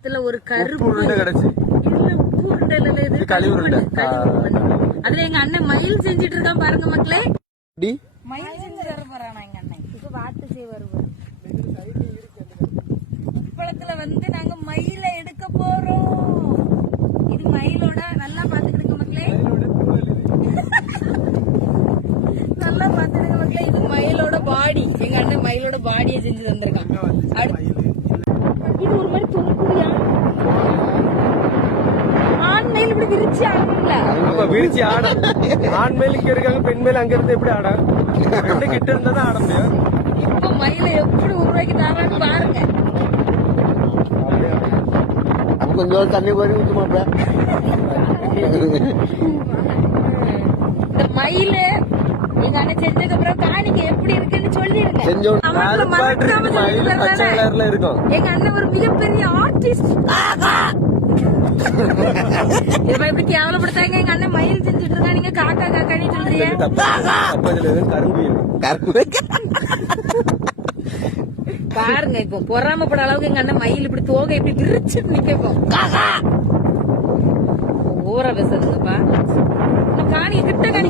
இதுல ஒரு கருப்பு உருண்டை கிடைச்சு இல்ல உப்பு உருண்டை இல்ல இது கழிவு உருண்டை. அதுல எங்க அண்ணன் மயில் செஞ்சிட்டு இருக்கான் பாருங்க மக்களே. டி மயில் செஞ்சு வர போறானா எங்க அண்ணன். இப்ப வாட்டு செய்ய வருவார். இப்பளத்துல வந்து நாங்க மயில எடுக்க போறோம். இது மயிலோட நல்லா பாத்துக்கிடுங்க மக்களே. நல்லா பாத்துக்கிடுங்க மக்களே. இது மயிலோட பாடி. எங்க அண்ணன் மயிலோட பாடியை செஞ்சு தந்திருக்கான். இது ஒரு மாதிரி தொங்குடியா ஆண் மயில் இப்படி விரிச்சு ஆடணும்ல. ஆமா விரிச்சு ஆட. ஆண் மேல் இங்க இருக்காங்க, பெண் மேல் அங்க இருந்து எப்படி ஆட? ரெண்டு கிட்ட இருந்தா தான் ஆட முடியும். இப்ப மயில எப்படி உருவாக்கி தரான்னு பாருங்க. அப்ப கொஞ்சம் தண்ணி கோரி ஊத்து மாப்ள. இந்த மயில எங்க அண்ணன் செஞ்சதுக்கு அப்புறம் காணிக்க எப்படி இருக்குன்னு சொல்லிருங்க. செஞ்சோம். இருக்கும். எங்க அண்ணன் ஒரு மிகப்பெரிய ஆர்டிஸ்ட். இப்படி கேவலப்படுத்தாங்க. எங்க அண்ணன் மயில் செஞ்சுட்டு இருக்கா, நீங்க காக்கா காக்கான்னு சொல்றீங்க. பாருங்க இப்போ பொறாமப்பட அளவுக்கு எங்க அண்ணன் மயில் இப்படி தோகை இப்படி விரிச்சு நிக்கும். ஊற பேசுறதுப்பா காணி கிட்ட காணி